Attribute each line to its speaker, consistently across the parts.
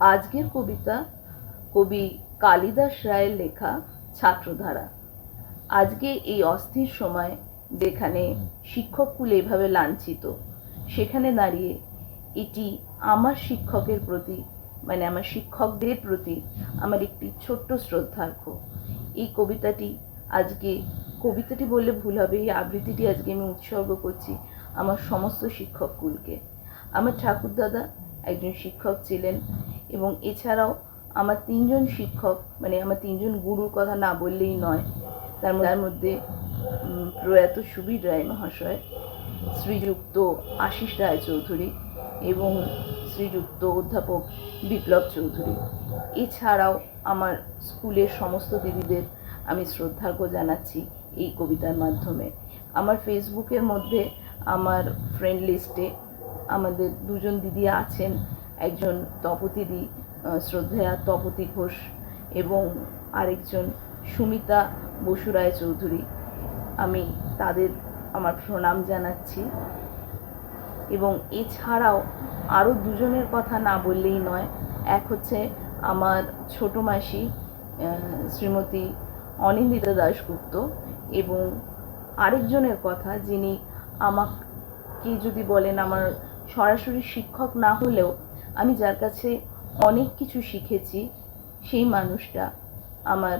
Speaker 1: আজকের কবিতা কবি কালিদাস রায়ের লেখা ছাত্রধারা। আজকে এই অস্থির সময় যেখানে শিক্ষককুল এইভাবে লাঞ্ছিত সেখানে দাঁড়িয়ে এটি আমার শিক্ষকের প্রতি মানে আমার শিক্ষকদের প্রতি আমার একটি ছোট্ট শ্রদ্ধার্ঘ এই কবিতাটি আজকে কবিতাটি বললে ভুল হবে এই আবৃত্তিটি আজকে আমি উৎসর্গ করছি আমার সমস্ত শিক্ষককুলকে আমার ঠাকুরদাদা একজন শিক্ষক ছিলেন এবং এছাড়াও আমার তিনজন শিক্ষক মানে আমার তিনজন গুরুর কথা না বললেই নয়, তার মধ্যে- তার মধ্যে প্রয়াত সুবীর রায় মহাশয়, শ্রীযুক্ত আশিস রায় চৌধুরী এবং শ্রীযুক্ত অধ্যাপক বিপ্লব চৌধুরী। এছাড়াও আমার স্কুলের সমস্ত দিদিদের আমি শ্রদ্ধার্ঘ্য জানাচ্ছি এই কবিতার মাধ্যমে। আমার ফেসবুকের মধ্যে আমার ফ্রেন্ড লিস্টে আমাদের দুজন দিদি আছেন একজন তপতিদি শ্রদ্ধেয়া তপতি ঘোষ এবং আরেকজন সুমিতা বসু রায় চৌধুরী। আমি তাদের আমার প্রণাম জানাচ্ছি। এবং এছাড়াও আরও দুজনের কথা না বললেই নয়, এক হচ্ছে আমার ছোট মাসি শ্রীমতী অনিন্দিতা দাশগুপ্ত এবং আরেকজনের কথা যিনি আমাকে যদি বলেন আমার সরাসরি শিক্ষক না হলেও আমি যার কাছে অনেক কিছু শিখেছি, সেই মানুষটা আমার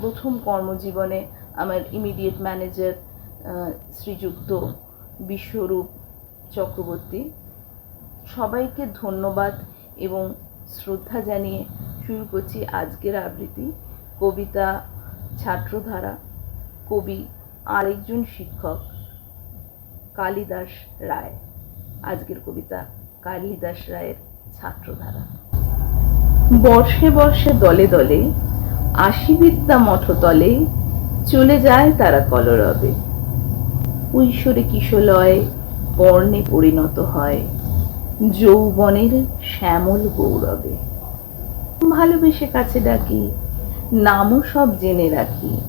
Speaker 1: প্রথম কর্মজীবনে আমার ইমিডিয়েট ম্যানেজার শ্রীযুক্ত বিশ্বরূপ চক্রবর্তী। সবাইকে ধন্যবাদ এবং শ্রদ্ধা জানিয়ে শুরু করছি আজকের আবৃত্তি। কবিতা, ছাত্রধারা, কবি আরেকজন শিক্ষক, কালিদাস রায়। আজকের কবিতা কালিদাস রায়ের ছাত্রধারা। বর্ষে বর্ষে দলে দলে আশিবিদ্যা মঠতলে চলে যায় তারা কলরবে। কৈশোরে কিশলয় বর্ণে পরিণত হয় যৌবনের শ্যামল গৌরবে। ভালোবেসে কাছে ডাকি, নামও সব জেনে রাখি,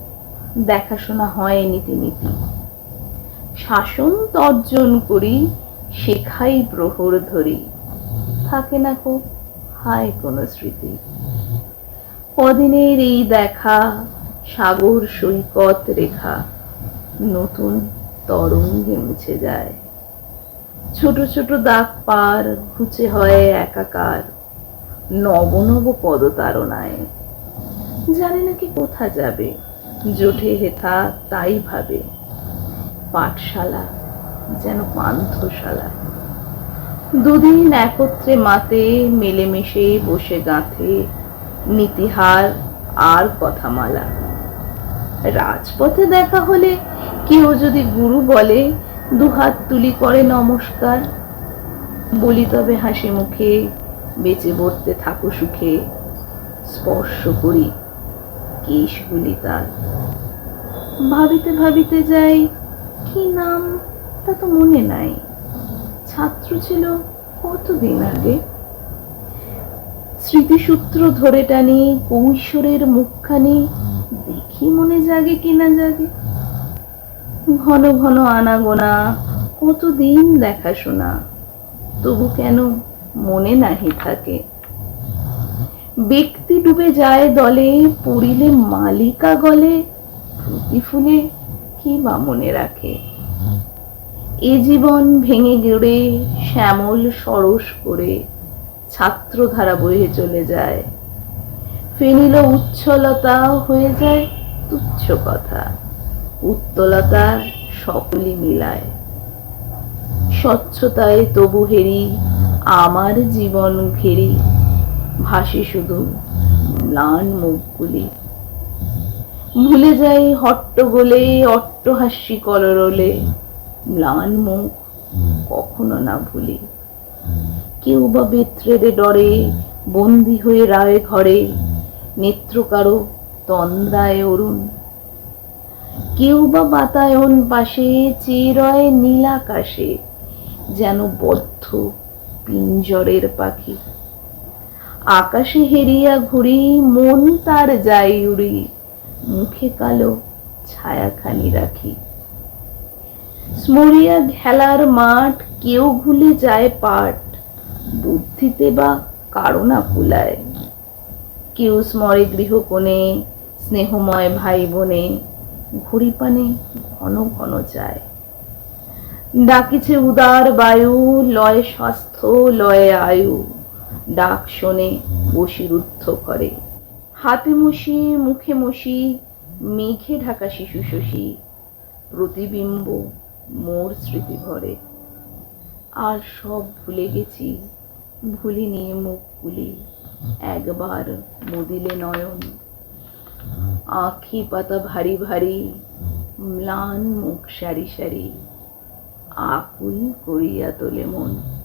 Speaker 1: দেখাশোনা হয় নীতি নীতি। শাসন তর্জন করি, শেখাই প্রহর ধরি। থাকে না কো? হায় কোনো স্মৃতি। কদিনের এই দেখা, সাগর সৈকত রেখা, নতুন তরঙ্গে মুছে যায়। ছোট ছোট দাগ পার ঘুচে হয় একাকার, নব নব পদতারণায়। জানে নাকি কোথা যাবে, জোঠে হেথা তাই ভাবে। পাঠশালা যেন পান্থশালা। দুদিন একত্রে মাতে, মেলেমিশে বসে গাঁথে, নীতিহার আর কথামালা। রাজপথে দেখা হলে কেউ যদি গুরু বলে, দুহাত তুলি করে নমস্কার। বলি তবে হাসি মুখে, বেঁচে বর্তে থাকো সুখে। স্পর্শ করি কেশগুলি তার। ভাবিতে ভাবিতে যাই, কি নাম তা তো মনে নাই। ছাত্র ছিল কতদিন আগে? স্মৃতিসূত্র ধরে টানি কৈশোরের মুখখানি, দেখি মনে জাগে কিনা জাগে। ঘন ঘন আনাগোনা, কতদিন দেখাশোনা, তবু কেন মনে নাহি থাকে। ব্যক্তি ডুবে যায় দলে, পড়িলে মালিকা গলে, প্রতিফুলে কি বা মনে রাখে? এ জীবন ভেঙে গেড়ে শ্যামল সরস করে ছাত্রধারা বয়ে চলে যায়। ফেনিল উচ্ছলতা হয়ে যায় তুচ্ছ কথা, উত্তলতা সকলই মিলায়। স্বচ্ছতায় তবু হেরি, আমার জীবন ঘেরি, ভাসি শুধু ম্লান মুখগুলি। ভুলে যাই হট্টগোলে অট্টহাস্যি কলরলে ম্লান মুখ কখনো না ভুলি। কেউ বা বেত্রেরে ডরে বন্দি হয়ে রায় ঘরে নেত্র কারও তন্দ্রায় অরুণ। কেউ বা বাতায়ন পাশে চেয়ে রয় নীলাকাশে, যেন বদ্ধ পিঞ্জরের পাখি। আকাশে হেরিয়া ঘুরি, মন তার যাই উড়ি, মুখে কালো ছায়াখানি রাখি। স্মরিয়া খেলার মাঠ কেউ ভুলে যায় পাঠ। বুদ্ধিতে বা কারও না কেউ স্মরে গৃহকোণে, স্নেহময় ভাই বোনে ঘুড়ি পানে ঘন ঘন যায়। ডাকিছে উদার বায়ু, লয় স্বাস্থ্য, লয়ে আয়ু। ডাক শোনে বসি রুদ্ধ করে। হাতে মশি মুখে মশি মেঘে ঢাকা শিশু শশী। প্রতিবিম্ব মোর স্মৃতি ভরে আর সব ভুলে গেছি ভুলি নিয়ে মুখ খুলি একবার মুদিলে নয়ন, আখি পাতা ভারী ভারী, ম্লান মুখ সারি সারি, আকুল করিয়া তোলে মন।